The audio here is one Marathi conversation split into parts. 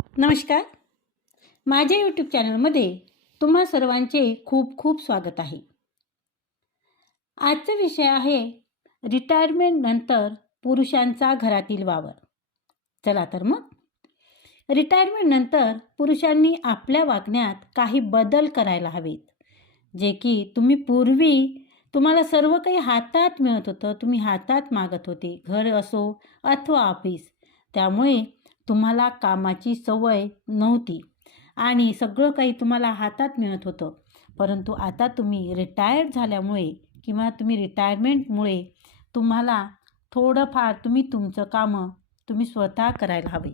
नमस्कार. माझ्या यूट्यूब चॅनलमध्ये तुम्हा सर्वांचे खूप खूप स्वागत आहे. आजचा विषय आहे रिटायरमेंट नंतर पुरुषांचा घरातील वावर. चला तर मग. रिटायरमेंट नंतर पुरुषांनी आपल्या वागण्यात काही बदल करायला हवेत. जे की तुम्ही पूर्वी तुम्हाला सर्व काही हातात मिळत होतं तुम्ही हातात मागत होते. घर असो अथवा ऑफिस त्यामुळे तुम्हाला कामाची सवय नव्हती. आणि सगळं काही तुम्हाला हातात मिळत होतं. परंतु आता तुम्ही रिटायर्ड झाल्यामुळे किंवा तुम्ही रिटायरमेंटमुळे तुम्हाला थोडंफार तुम्ही तुमचं कामं तुम्ही स्वतः करायला हवे.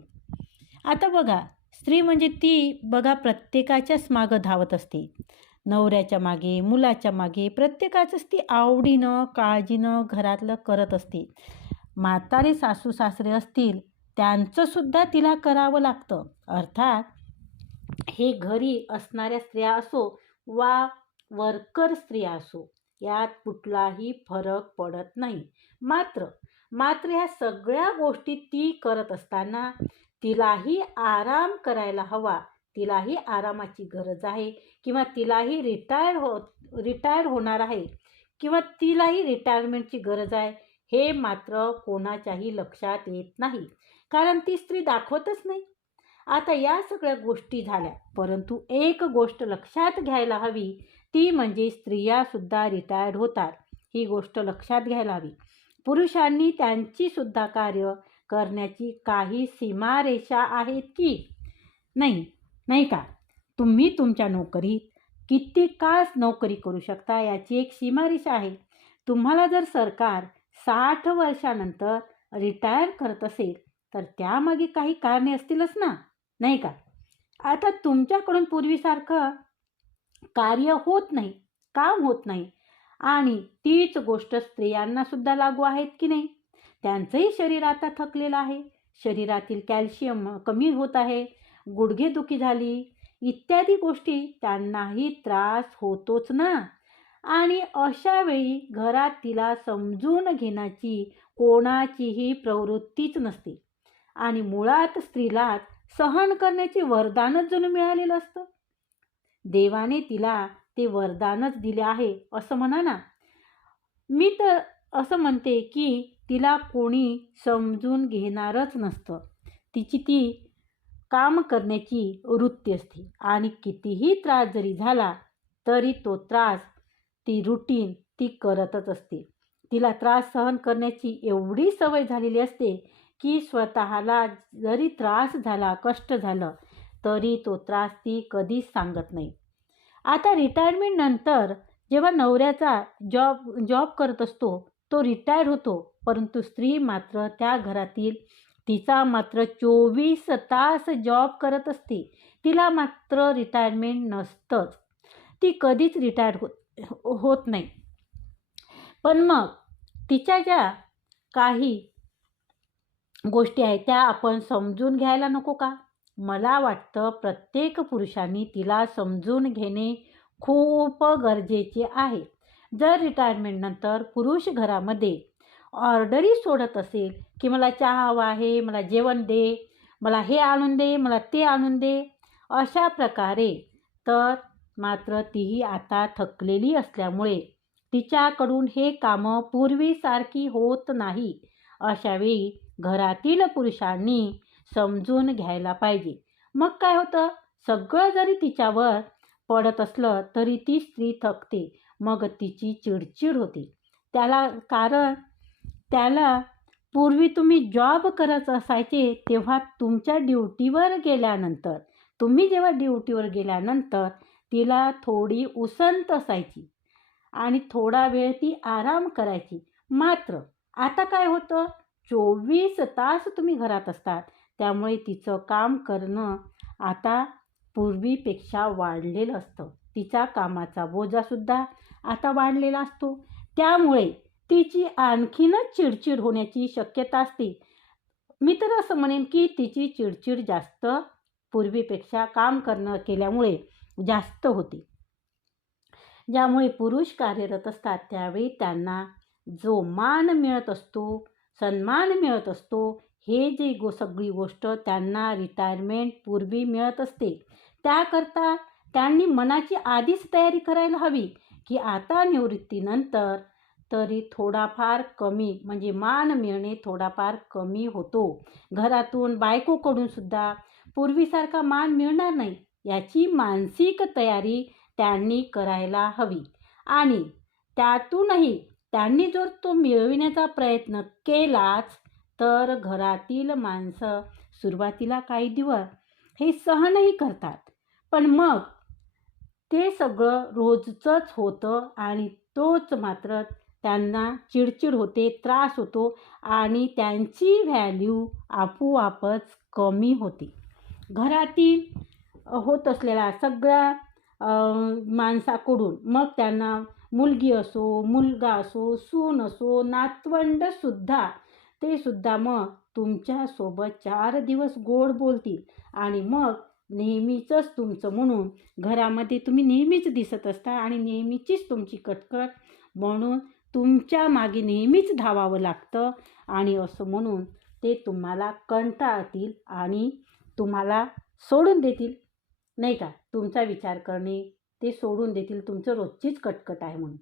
आता बघा स्त्री म्हणजे ती बघा प्रत्येकाच्याच मागं धावत असते. नवऱ्याच्या मागे मुलाच्या मागे प्रत्येकाचंच ती आवडीनं काळजीनं घरातलं करत असते. म्हातारे सासू सासरे असतील त्यांचंसुद्धा तिला करावं लागतं. अर्थात हे घरी असणाऱ्या स्त्रिया असो वा वर्कर स्त्रिया असो यात कुठलाही फरक पडत नाही. मात्र मात्र ह्या सगळ्या गोष्टी ती करत असताना तिलाही आराम करायला हवा. तिलाही आरामाची गरज आहे किंवा तिलाही रिटायर हो रिटायर होणार आहे किंवा तिलाही रिटायरमेंटची गरज आहे हे मात्र कोणाच्याही लक्षात येत नाही. कारण ती स्त्री दाखवतच नाही. आता या सगळ्या गोष्टी झाल्या. परंतु एक गोष्ट लक्षात घ्यायला हवी ती म्हणजे स्त्रियासुद्धा रिटायर्ड होतात. ही गोष्ट लक्षात घ्यायला हवी. पुरुषांनी त्यांचीसुद्धा कार्य करण्याची काही सीमारेषा आहेत की? नाही. नाही का? तुम्ही तुमच्या नोकरीत किती काळ नोकरी करू शकता याची एक सीमारेषा आहे. तुम्हाला जर सरकार साठ वर्षानंतर रिटायर करत असेल तर त्यामागे काही कारणे असतीलच ना? नाही का? आता तुमच्याकडून पूर्वीसारखं कार्य होत नाही काम होत नाही आणि तीच गोष्ट स्त्रियांनासुद्धा लागू आहेत की नाही? त्यांचंही शरीर आता थकलेलं आहे. शरीरातील कॅल्शियम कमी होत आहे गुडघेदुखी झाली इत्यादी गोष्टी त्यांनाही त्रास होतोच ना? आणि अशा वेळी घरात तिला समजून घेण्याची कोणाचीही प्रवृत्तीच नसते. आणि मुळात स्त्रीला सहन करण्याचे वरदानच जणू मिळालेलं असतं. देवाने तिला ते वरदानच दिले आहे असं म्हणा ना. मी तर असं म्हणते की तिला कोणी समजून घेणारच नसतं. तिची ती काम करण्याची वृत्ती असते आणि कितीही त्रास जरी झाला तरी तो त्रास ती रुटीन ती करतच असते. तिला त्रास सहन करण्याची एवढी सवय झालेली असते की स्वतःला जरी त्रास झाला कष्ट झालं तरी तो त्रास ती कधीच सांगत नाही. आता रिटायरमेंटनंतर जेव्हा नवऱ्याचा जॉब जॉब करत असतो तो रिटायर होतो परंतु स्त्री मात्र त्या घरातील तिचा मात्र चोवीस तास जॉब करत असते. तिला मात्र रिटायरमेंट नसतंच. ती कधीच रिटायर होत होत नाही. पण मग तिच्या ज्या काही गोष्टी आहेत त्या आपण समजून घ्यायला नको का? मला वाटतं प्रत्येक पुरुषांनी तिला समजून घेणे खूप गरजेचे आहे. जर रिटायरमेंटनंतर पुरुष घरामध्ये ऑर्डरी सोडत असेल की मला चहा हवा आहे मला जेवण दे मला हे आणून दे मला ते आणून दे अशा प्रकारे तर मात्र तीही आता थकलेली असल्यामुळे तिच्याकडून हे कामं पूर्वीसारखी होत नाही. अशावेळी घरातील पुरुषांनी समजून घ्यायला पाहिजे. मग काय होतं? सगळं जरी तिच्यावर पडत असलं तरी ती स्त्री थकते. मग तिची चिडचिड होते. त्याला कारण त्याला पूर्वी तुम्ही जॉब करत असायचे तेव्हा तुमच्या ड्युटीवर गेल्यानंतर तुम्ही जेव्हा ड्युटीवर गेल्यानंतर तिला थोडी उसंत असायची आणि थोडा वेळ ती आराम करायची. मात्र आता काय होतं? चोवीस तास तुम्ही घरात असतात. त्यामुळे तिचं काम करणं आता पूर्वीपेक्षा वाढलेलं असतं. तिचा कामाचा बोजासुद्धा आता वाढलेला असतो. त्यामुळे तिची आणखीनच चिडचिड होण्याची शक्यता असते. मी तर असं म्हणेन की तिची चिडचिड जास्त पूर्वीपेक्षा काम करणं केल्यामुळे जास्त होते. ज्यामुळे पुरुष कार्यरत असतात त्यावेळी त्यांना जो मान मिळत असतो सन्मान मिळत असतो. हे जे गो सगळी गोष्ट त्यांना रिटायरमेंट पूर्वी मिळत असते. त्याकरता त्यांनी मनाची आधीच तयारी करायला हवी की आता निवृत्तीनंतर तरी थोडाफार कमी म्हणजे मान मिळणे थोडाफार कमी होतो. घरातून बायकोकडून सुद्धा पूर्वीसारखा मान मिळणार नाही याची मानसिक तयारी त्यांनी करायला हवी. आणि त्यातूनही त्यांनी जर तो मिळविण्याचा प्रयत्न केलाच तर घरातील माणसं सुरुवातीला काही दिवस हे सहनही करतात. पण मग ते सगळं रोजचंच होतं आणि तोच मात्र त्यांना चिडचिड होते त्रास होतो आणि त्यांची व्हॅल्यू आपोआपच कमी होते. घरातील होत असलेला सगळ्या माणसाकडून मग त्यांना मुलगी असो मुलगा असो सून असो नातवंडसुद्धा ते सुद्धा मग तुमच्यासोबत चार दिवस गोड बोलतील. आणि मग नेहमीचंच तुमचं म्हणून घरामध्ये तुम्ही नेहमीच दिसत असता आणि नेहमीचीच तुमची कटकट म्हणून तुमच्या मागे नेहमीच धावावं लागतं. आणि असं म्हणून ते तुम्हाला कंटाळतील आणि तुम्हाला सोडून देतील. नाही का? तुमचा विचार करणे ते सोडून देतील. तुमचं रोजचीच कटकट आहे म्हणून.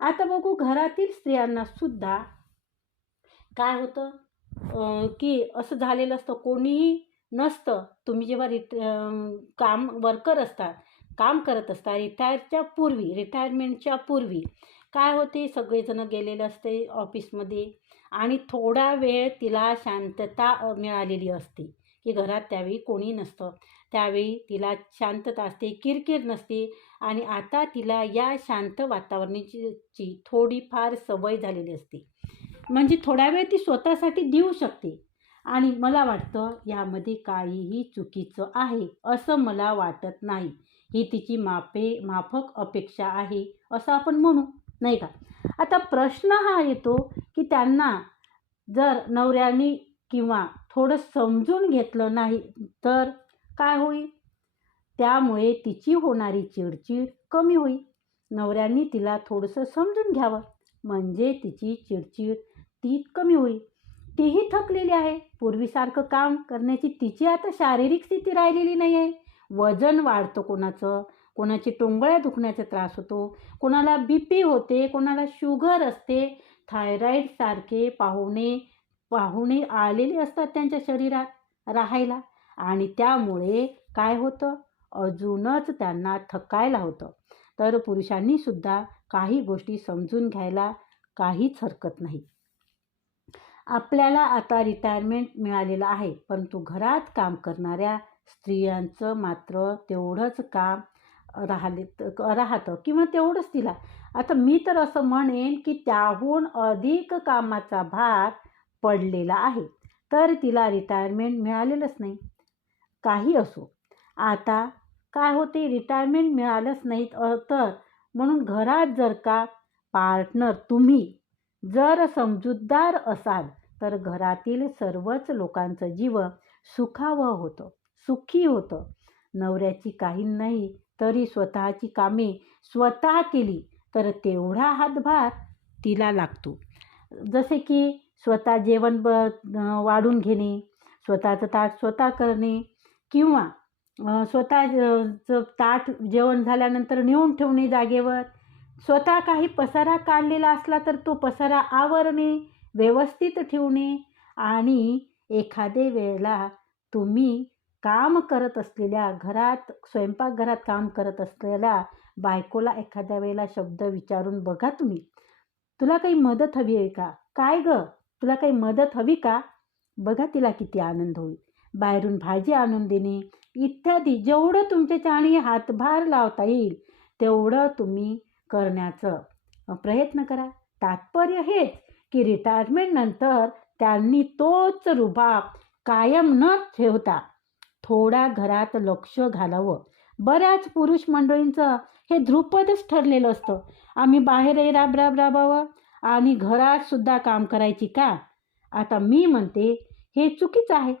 आता बघू घरातील स्त्रियांना सुद्धा काय होतं? की असं झालेलं असतं कोणीही नसतं. तुम्ही जेव्हा रिट काम वर्कर असतात काम करत असता रिटायरच्या पूर्वी रिटायरमेंटच्या पूर्वी काय होते? सगळेजणं गेलेले असते ऑफिसमध्ये आणि थोडा वेळ तिला शांतता मिळालेली असते. की घरात त्यावेळी कोणी नसतं. त्यावेळी तिला शांतता असते किरकिर नसते. आणि आता तिला या शांत वातावरणाची थोडीफार सवय झालेली असते. म्हणजे थोडा वेळ ती स्वतःसाठी देऊ शकते. आणि मला वाटतं यामध्ये काहीही चुकीचं आहे असं मला वाटत नाही. ही तिची मापे माफक अपेक्षा आहे असं आपण म्हणू नाही का? आता प्रश्न हा येतो की त्यांना जर नवऱ्याने किंवा थोडं समजून घेतलं नाही तर काय होईल? त्यामुळे तिची होणारी चिडचिड कमी होईल. नवऱ्यांनी तिला थोडंसं समजून घ्यावं. म्हणजे तिची चिडचिड ती कमी होईल. तीही थकलेली आहे. पूर्वीसारखं काम करण्याची तिची आता शारीरिक स्थिती राहिलेली नाही आहे वजन वाढतं कोणाचं. कोणाची टोंगळ्या दुखण्याचा त्रास होतो. कोणाला बी पी होते. कोणाला शुगर असते. थायरॉईडसारखे पाहुणे पाहुणे आलेले असतात त्यांच्या शरीरात राहायला. आणि त्यामुळे काय होतं? अजूनच त्यांना थकायला होतं. तर पुरुषांनी सुद्धा काही गोष्टी समजून घ्यायला काहीच हरकत नाही. आपल्याला आता रिटायरमेंट मिळालेलं आहे. परंतु घरात काम करणाऱ्या स्त्रियांचं मात्र तेवढंच काम राहले राहतं किंवा तेवढंच तिला. आता मी तर असं म्हणेन की त्याहून अधिक कामाचा भार पडलेला आहे. तर तिला रिटायरमेंट मिळालेलंच नाही. काही असो. आता काय होते? रिटायरमेंट मिळालंच नाही तर. म्हणून घरात जर का पार्टनर तुम्ही जर समजूतदार असाल तर घरातील सर्वच लोकांचं जीवन सुखावं होतं सुखी होतं. नवऱ्याची काही नाही तरी स्वतःची कामे स्वतः केली तर तेवढा हातभार तिला लागतो. जसे की स्वतः जेवण ब वाढून घेणे स्वतःचं ताट स्वतः करणे किंवा स्वतःचं ताट जेवण झाल्यानंतर नेऊन ठेवणे जागेवर. स्वतः काही पसारा काढलेला असला तर तो पसारा आवरणे व्यवस्थित ठेवणे आणि एखादे वेळेला तुम्ही काम करत असलेल्या घरात स्वयंपाकघरात काम करत असलेल्या बायकोला एखाद्या वेळेला शब्द विचारून बघा तुम्ही. तुला काही मदत हवी आहे का? काय ग? तुला काही मदत हवी का? बघा तिला किती आनंद होईल. बाहेरून भाजी आणून देणे इत्यादी जेवढं तुमच्याच्या हातभार लावता येईल तेवढं तुम्ही करण्याचं प्रयत्न करा. तात्पर्य हेच की रिटायरमेंटनंतर त्यांनी तोच रुबाब कायम न ठेवता थोडा घरात लक्ष घालावं. बऱ्याच पुरुष मंडळींचं हे ध्रुपदच ठरलेलं असतं. आम्ही बाहेरही राब राब राबावं आणि घरात सुद्धा काम करायची का? आता मी म्हणते हे चुकीचं आहे.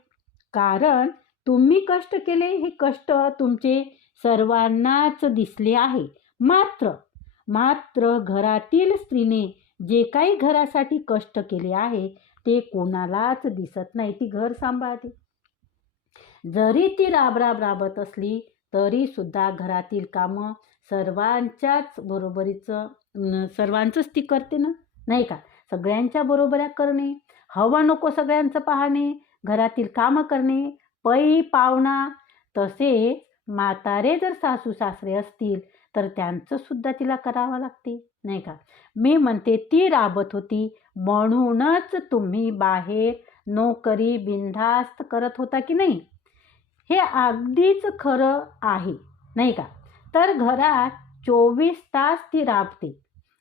कारण तुम्ही कष्ट केले हे कष्ट तुमचे सर्वांनाच दिसले आहे. मात्र मात्र घरातील स्त्रीने जे काही घरासाठी कष्ट केले आहे ते कोणालाच दिसत नाही. ती घर सांभाळते. जरी ती राब राब राबत असली तरी सुद्धा घरातील कामं सर्वांच्याच बरोबरीचं सर्वांचंच ती करते ना? नाही का? सगळ्यांच्या बरोबऱ्या करणे हवं नको सगळ्यांचं पाहणे घरातील कामं करणे पै पावणा. तसे म्हातारे जर सासू सासरे असतील तर त्यांचं सुद्धा तिला करावं लागते नाही का? मी म्हणते ती राबत होती म्हणूनच तुम्ही बाहेर नोकरी बिनधास्त करत होता की नाही? हे अगदीच खरं आहे नाही का? तर घरात चोवीस तास ती राबते.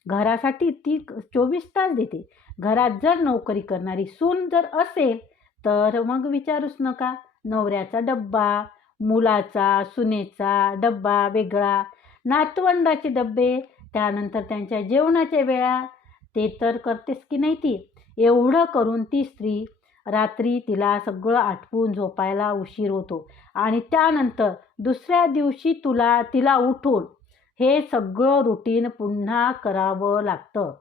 घरासाठी ती चोवीस तास देते. घरात जर नोकरी करणारी सून जर असेल तर मग विचारूच नका. नवऱ्याचा डब्बा मुलाचा सुनेचा डब्बा वेगळा नातवंडाचे डब्बे त्यानंतर त्यांच्या जेवणाच्या वेळा. ते तर करतेस की नाही ती? एवढं करून ती स्त्री रात्री तिला सगळं आटपून झोपायला उशीर होतो. आणि त्यानंतर दुसऱ्या दिवशी तुला तिला उठून हे सगळं रुटीन पुन्हा करावं लागतं.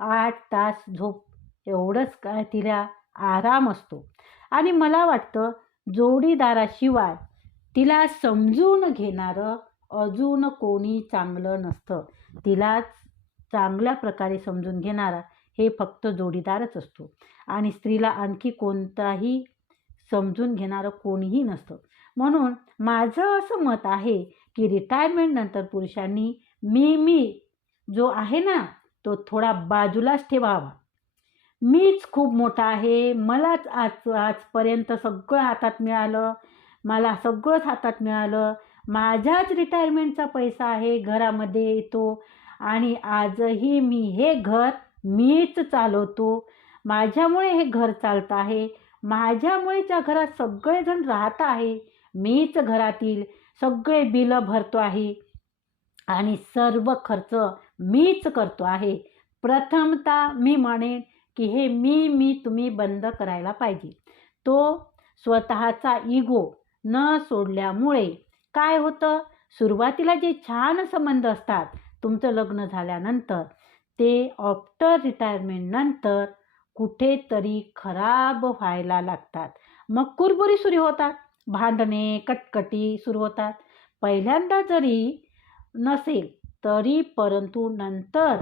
आठ तास झोप एवढंच काय तिला आराम असतो. आणि मला वाटतं जोडीदाराशिवाय तिला समजून घेणारं अजून कोणी चांगलं नसतं. तिला चांगल्या प्रकारे समजून घेणारा हे फक्त जोडीदारच असतो. आणि स्त्रीला आणखी कोणताही समजून घेणारं कोणीही नसतं. म्हणून माझं असं मत आहे की रिटायरमेंटनंतर पुरुषांनी मी मी जो आहे ना तो थोडा बाजूलाच ठेवावा. मीच खूप मोठा आहे मलाच आज आजपर्यंत सगळं हातात मिळालं मला सगळंच हातात मिळालं. माझ्याच रिटायरमेंटचा पैसा आहे घरामध्ये येतो आणि आजही मी हे घर मीच चालवतो. माझ्यामुळे हे घर चालतं आहे. माझ्यामुळे त्या घरात सगळेजण राहत आहे. मीच घरातील सगळे बिलं भरतो आहे आणि सर्व खर्च मीच करतो आहे. प्रथमतः मी म्हणेन की हे मी मी तुम्ही बंद करायला पाहिजे. तो स्वतःचा इगो न सोडल्यामुळे काय होतं? सुरुवातीला जे छान संबंध असतात तुमचं लग्न झाल्यानंतर ते आफ्टर रिटायरमेंटनंतर कुठेतरी खराब व्हायला लागतात. मग कुरबुरी सुरू होतात भांडणे कटकटी सुरू होतात. पहिल्यांदा जरी नसेल तरी परंतु नंतर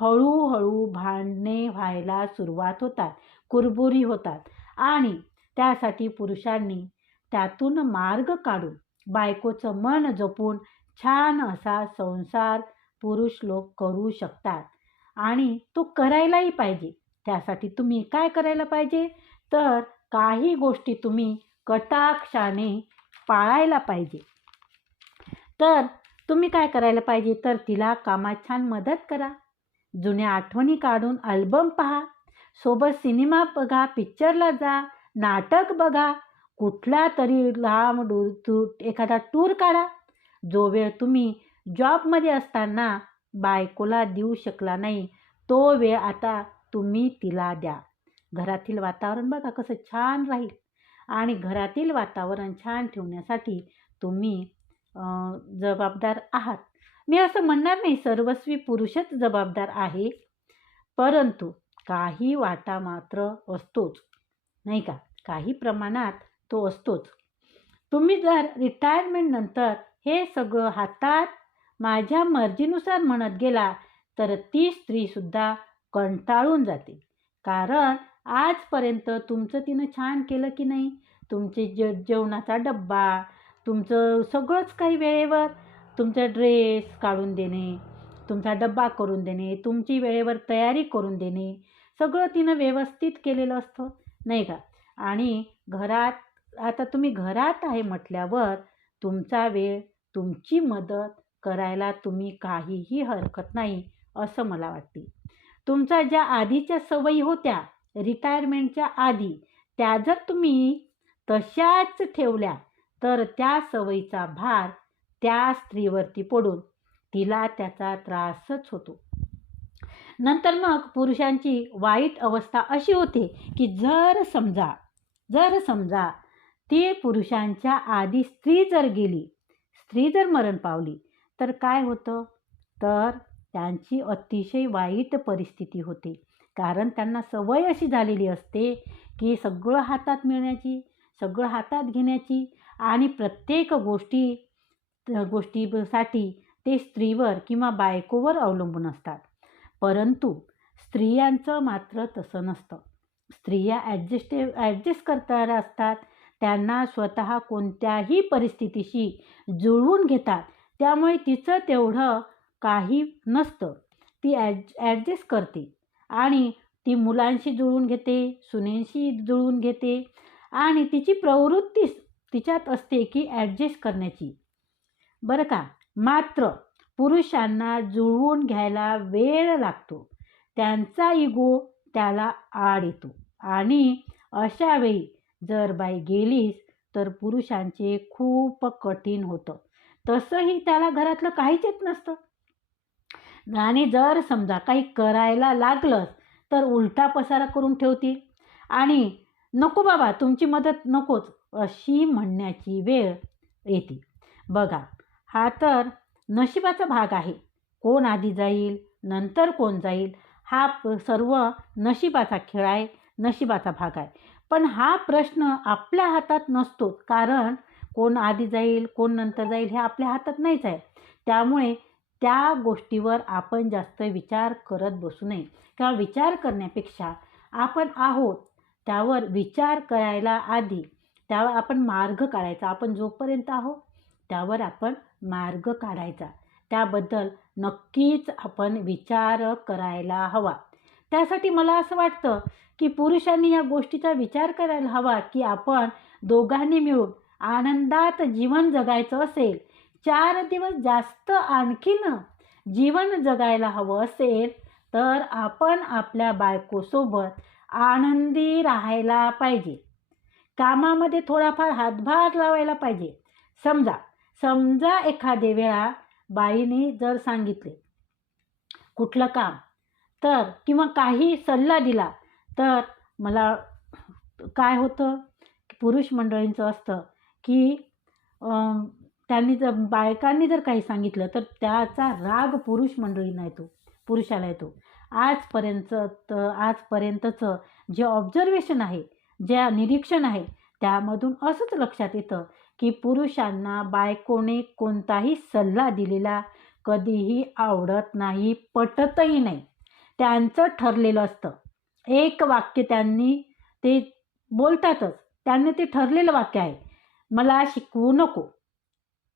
हळूहळू भांडणे व्हायला सुरुवात होतात कुरबुरी होतात आणि त्यासाठी पुरुषांनी त्यातून मार्ग काढून बायकोचं मन जपून छान असा संसार पुरुष लोक करू शकतात आणि तो करायलाही पाहिजे. त्यासाठी तुम्ही काय करायला पाहिजे? तर काही गोष्टी तुम्ही कटाक्षाने पाळायला पाहिजे. तर तुम्ही काय करायला पाहिजे? तर तिला कामात छान मदत करा. जुन्या आठवणी काढून अल्बम पहा. सोबत सिनेमा बघा पिक्चरला जा नाटक बघा. कुठला तरी लांब डू टू एखादा टूर काढा. जो वेळ तुम्ही जॉबमध्ये असताना बायकोला देऊ शकला नाही तो वेळ आता तुम्ही तिला द्या. घरातील वातावरण बघा कसं छान राहील. आणि घरातील वातावरण छान ठेवण्यासाठी तुम्ही जबाबदार आहात. मी असं म्हणणार नाही सर्वस्वी पुरुषच जबाबदार आहे. परंतु काही वाटा मात्र असतोच नाही का? काही प्रमाणात तो असतोच. तुम्ही जर रिटायरमेंटनंतर हे सगळं हातात माझ्या मर्जीनुसार म्हणत गेला तर ती स्त्रीसुद्धा कंटाळून जाते. कारण आजपर्यंत तुमचं तिनं छान केलं की नाही? तुमचे जे जेवणाचा डब्बा तुमचं सगळंच काही वेळेवर तुमचा ड्रेस काढून देणे तुमचा डब्बा करून देणे तुमची वेळेवर तयारी करून देणे सगळं तिनं व्यवस्थित केलेलं असतं नाही का? आणि घरात आता तुम्ही घरात आहे म्हटल्यावर तुमचा वेळ तुमची मदत करायला तुम्ही काहीही हरकत नाही असं मला वाटते. तुमच्या ज्या आधीच्या सवयी होत्या रिटायरमेंटच्या आधी त्या जर तुम्ही तशाच ठेवल्या तर त्या सवयीचा भार त्या स्त्रीवरती पडून तिला त्याचा त्रासच होतो. नंतर मग पुरुषांची वाईट अवस्था अशी होते की जर समजा जर समजा ती पुरुषांच्या आधी स्त्री जर गेली स्त्री जर मरण पावली तर काय होतं? तर त्यांची अतिशय वाईट परिस्थिती होते. कारण त्यांना सवय अशी झालेली असते की सगळं हातात मिळण्याची सगळं हातात घेण्याची आणि प्रत्येक गोष्टी गोष्टीसाठी ते स्त्रीवर किंवा बायकोवर अवलंबून असतात. परंतु स्त्रियांचं मात्र तसं नसतं. स्त्रिया ॲडजस्ट ॲडजस्ट करणाऱ्या असतात. त्यांना स्वतः कोणत्याही परिस्थितीशी जुळवून घेतात. त्यामुळे तिचं तेवढं काही नसतं. ती ॲड ॲडजस्ट करते आणि ती मुलांशी जुळवून घेते सुनेंशी जुळवून घेते आणि तिची प्रवृत्ती तिच्यात असते की ॲडजस्ट करण्याची. बरं का? मात्र पुरुषांना जुळवून घ्यायला वेळ लागतो. त्यांचा इगो त्याला आड येतो. आणि अशा वेळी जर बाई गेलीस तर पुरुषांचे खूप कठीण होतं. तसंही त्याला घरातलं काहीच येत नसतं. आणि जर समजा काही करायला लागलंच तर उलटा पसारा करून ठेवतील. आणि नको बाबा तुमची मदत नकोच अशी म्हणण्याची वेळ येते. बघा हा तर नशिबाचा भाग आहे. कोण आधी जाईल नंतर कोण जाईल हा प- सर्व नशिबाचा खेळ आहे नशिबाचा भाग आहे. पण हा प्रश्न आपल्या हातात नसतो कारण कोण आधी जाईल कोण नंतर जाईल हे आपल्या हातात नाहीच आहे. त्यामुळे त्या गोष्टीवर आपण जास्त विचार करत बसू नये. किंवा विचार करण्यापेक्षा आपण आहोत त्यावर विचार करायला आधी त्यावर आपण मार्ग काढायचा. आपण जोपर्यंत आहोत त्यावर आपण मार्ग काढायचा. त्याबद्दल नक्कीच आपण विचार करायला हवा. त्यासाठी मला असं वाटतं की पुरुषांनी या गोष्टीचा विचार करायला हवा की आपण दोघांनी मिळून आनंदात जीवन जगायचं असेल चार दिवस जास्त आणखीन जीवन जगायला हवं असेल तर आपण आपल्या बायकोसोबत आनंदी राहायला पाहिजे. कामामध्ये थोडाफार हातभार लावायला पाहिजे. समजा समजा एखादे वेळा बाईने जर सांगितले कुठलं काम? तर किंवा काही सल्ला दिला तर मला काय होतं? पुरुष मंडळींचं असतं की त्यांनी जर बायकांनी जर काही सांगितलं तर त्याचा राग पुरुष मंडळींना येतो पुरुषाला येतो. आजपर्यंत तर आजपर्यंतचं जे ऑब्झर्वेशन आहे जे निरीक्षण आहे त्यामधून असंच लक्षात येतं की पुरुषांना बायकोने कोणताही सल्ला दिलेला कधीही आवडत नाही पटतही नाही. त्यांचं ठरलेलं असतं. एक वाक्य त्यांनी ते बोलतातच. त्यांनी ते ठरलेलं वाक्य आहे. मला शिकवू नको.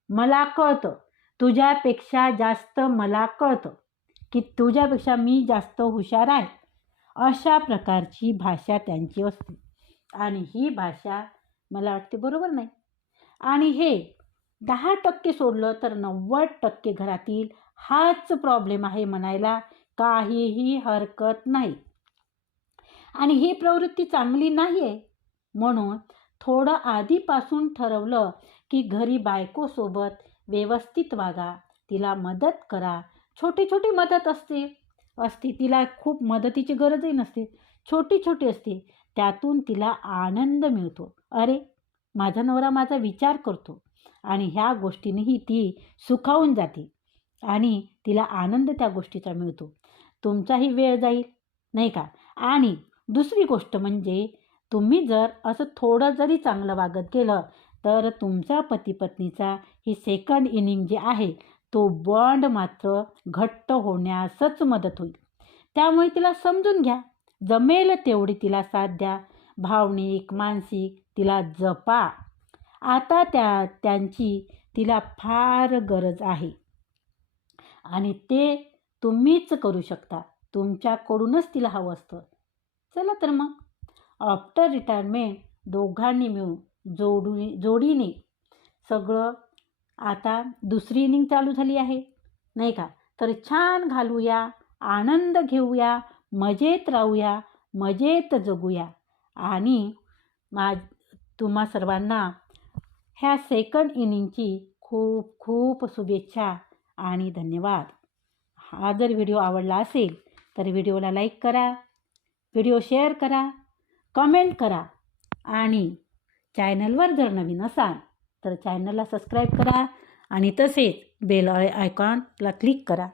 मला कळतं. तुझ्यापेक्षा जास्त मला कळतं. की तुझ्यापेक्षा मी जास्त हुशार आहे. अशा प्रकारची भाषा त्यांची असते. आणि ही भाषा मला वाटते बरोबर नाही. आणि हे दहा टक्के सोडलं तर नव्वद टक्के घरातील हाच प्रॉब्लेम आहे म्हणायला काहीही हरकत नाही. आणि ही प्रवृत्ती चांगली नाही आहे म्हणून थोडं आधीपासून ठरवलं की घरी बायकोसोबत व्यवस्थित वागा तिला मदत करा. छोटी छोटी मदत असते. असते तिला खूप मदतीची गरजही नसते. छोटी छोटी असते. त्यातून तिला आनंद मिळतो. अरे माझा नवरा माझा विचार करतो आणि ह्या गोष्टीनेही ती सुखावून जाते आणि तिला आनंद त्या गोष्टीचा मिळतो. तुमचाही वेळ जाईल नाही का? आणि दुसरी गोष्ट म्हणजे तुम्ही जर असं थोडं जरी चांगलं वागत गेलं तर तुमचा पती पत्नीचा ही सेकंड इनिंग जे आहे तो बॉन्ड मात्र घट्ट होण्यासच मदत होईल. त्यामुळे तिला समजून घ्या. जमेल तेवढी तिला साथ द्या. भावनिक मानसिक तिला जपा. आता त्या त्यांची तिला फार गरज आहे. आणि ते तुम्हीच करू शकता. तुमच्याकडूनच तिला हवं असतं. चला तर मग. आफ्टर रिटायरमेंट दोघांनी मिळून जोडून जोडीने सगळं आता दुसरी इनिंग चालू झाली आहे. नाही का? तर छान घालूया आनंद घेऊया मजेत राहूया मजेत जगूया. आणि मा तुम्हा सर्वांना ह्या सेकंड इनिंगची खूप खूप शुभेच्छा आणि धन्यवाद. हा जर व्हिडिओ आवडला असेल तर व्हिडिओला लाईक करा व्हिडिओ शेअर करा कमेंट करा आणि चॅनलवर जर नवीन असाल तर चॅनलला सबस्क्राईब करा आणि तसेच बेल आयकॉनला क्लिक करा.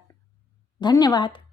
धन्यवाद.